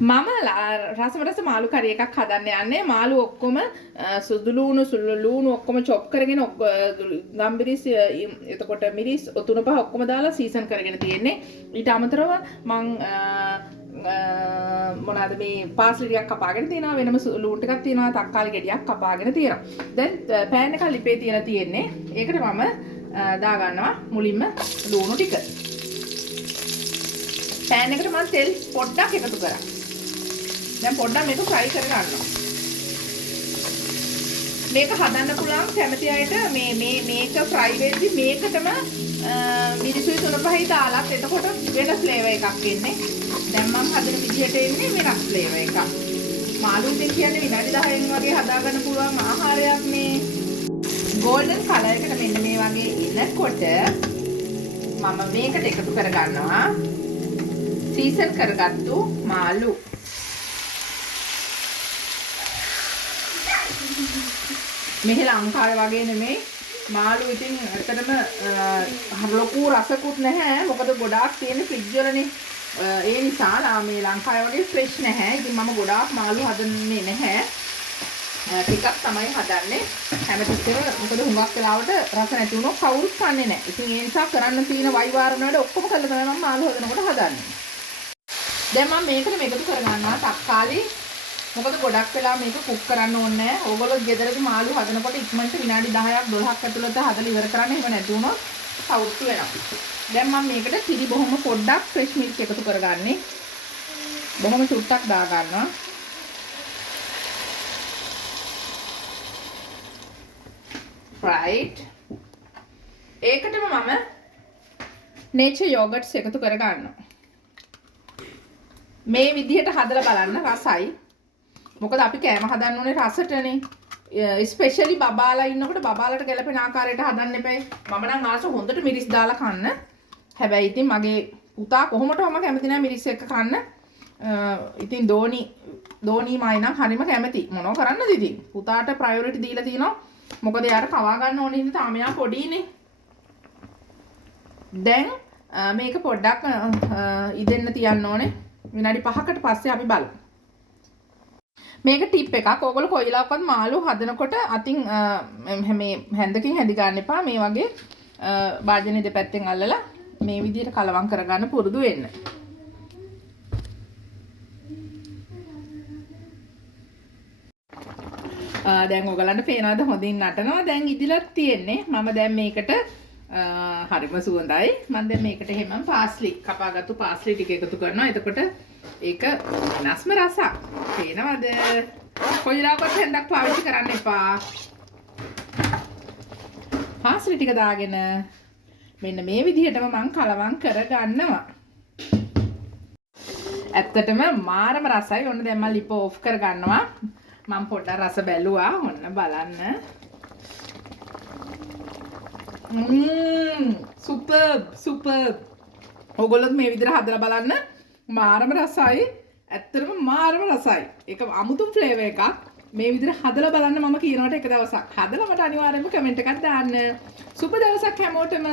මම රස මාළු කරි එකක් හදන්න යන්නේ. මාළු ඔක්කොම සුදු ලුණු ඔක්කොම චොප් කරගෙන ගම්බිරිස් එතකොට මිරිස් තුන පහ ඔක්කොම දාලා සීසන් කරගෙන තියෙන්නේ. ඊට අමතරව මං මොනවාද මේ පාස්ලි ටිකක් කපාගෙන තියෙනවා, වෙනම ලුණු ටිකක් තියෙනවා, තක්කාලි ගෙඩියක් කපාගෙන තියෙනවා. දැන් පෑන් එක ලිපේ තියලා තියෙන්නේ. ඒකට මම දා ගන්නවා මුලින්ම ලුණු ටික. පෑන් එකට මම තෙල් පොඩ්ඩක් එකතු කරා. දැන් පොඩ්ඩක් මේක ෆ්‍රයි කර ගන්නවා. මේක හදන්න පුළුවන් කැමති අයට මේක ෆ්‍රයි වෙද්දි මේකටම මිරිසුයි තුන පහයි දාලත් එතකොට වෙන ෆ්ලේවර් එකක් එන්නේ. දැන් මම හදන විදිහට එන්නේ වෙනස් ෆ්ලේවර් එකක්. මාළු ඉතින් කියන්නේ විනාඩි 10න් වගේ හදා ගන්න පුළුවන් ආහාරයක් මේ. ගෝල්ඩන් කලර් එකට මෙන්න මේ වගේ එනකොට මම මේකට එකතු කර ගන්නවා සීසන් කරගත්තු මාළු. මෙහි ලංකාවේ වගේ නෙමෙයි මාළු ඉතින් ඇත්තටම ලොකු රසකුත් නැහැ. මොකද ගොඩාක් තියෙන ෆ්‍රිජ් වලනේ. ඒ නිසා මේ ලංකාවේ වගේ ෆ්‍රෙෂ් නැහැ. ඉතින් මම ගොඩාක් මාළු හදන්නේ නැහැ. ටිකක් තමයි හදන්නේ හැමතිස්සෙම. මොකද හුඟක් වෙලාවට රස නැති වුණොත් කවුරුත් කන්නේ නැහැ. ඉතින් ඒ නිසා කරන්න තියෙන වයිවාරණ වල ඔක්කොම කරලා තමයි මම මාළු හදනකොට හදන්නේ. දැන් මම මේකට එකතු කරගන්නවා තක්කාලි. මොකද ගොඩක් වෙලා මේක කුක් කරන්න ඕනේ නැහැ. ඕගොල්ලෝ ගෙදරදී මාළු හදනකොට ඉක්මනට විනාඩි 10ක් 12ක් ඇතුළත හදලා ඉවර කරන්න. එහෙම නැති වුණොත් සවුත්තු වෙනවා. දැන් මම මේකට කිරි බොහොම පොඩ්ඩක් ෆ්‍රෙෂ් මිල්ක් එකතු කරගන්නේ. බොහොම චුට්ටක් දා ගන්නවා. right. ඒකටම මම nature yogurts එකතු කරගන්නවා. මේ විදිහට හදලා බලන්න රසයි. මොකද අපි කෑම හදන්න ඕනේ රසටනේ. ස්පෙෂලි බබාලා ඉන්නකොට බබාලට ගැලපෙන ආකාරයට හදන්න එපයි. මම නම් ආස හොඳට මිරිස් දාලා කන්න. හැබැයි ඉතින් මගේ පුතා කොහොමදම කැමති නැහැ මිරිස් එක්ක කන්න. ඉතින් දෝනි මයි නම් හරිම කැමති. මොනව කරන්නද ඉතින්? පුතාට ප්‍රයොරිටි දීලා තිනවා. මොකද යාර කවා ගන්න ඕනේ ඉතින් තාම යා පොඩිනේ. දැන් මේක පොඩ්ඩක් ඉදෙන්න තියන්න ඕනේ. විනාඩි 5කට පස්සේ අපි බලමු. මේක ටිප් එකක්. ඕගොල්ලෝ කොයිලාවක්වත් මාළු හදනකොට අතින් මේ හැන්දකින් හැදි ගන්න එපා. මේ වගේ භාජනයේ දෙපැත්තෙන් අල්ලලා මේ විදිහට කලවම් කරගන්න පුරුදු වෙන්න. දැන් ඔයගලන්ට පේනවද හොඳින් නටනවා. දැන් ඉදිලත් තියෙන්නේ. මම දැන් මේකට හරිම සුවඳයි. මම දැන් මේකට එහෙමම පාස්ලි කපාගත්තු පාස්ලි ටික එකතු කරනවා. එතකොට ඒක වෙනස්ම රසක්. පේනවද? කොයිලාවක්වත් හැන්දක් පාවිච්චි කරන්න එපා. පාස්ලි ටික දාගෙන මෙන්න මේ විදිහටම මම කලවම් කරගන්නවා. ඇත්තටම මාරම රසයි. ඔන්න දැන් මම ලිප ඔෆ් කරගන්නවා. මම පොඩ්ඩක් රස බැලුවා. ඔන්න බලන්න. සුපර්. ඔයගොල්ලොත් මේ විදිහට හදලා බලන්න. මාරම රසයි. ඇත්තටම මාරම රසයි. ඒක අමුතුම ෆ්ලේවර් එකක්. මේ විදිහට හදලා බලන්න මම කියනකොට එක දවසක් හදලා මට අනිවාර්යෙන්ම කමෙන්ට් එකක් දාන්න. සුබ දවසක් හැමෝටම.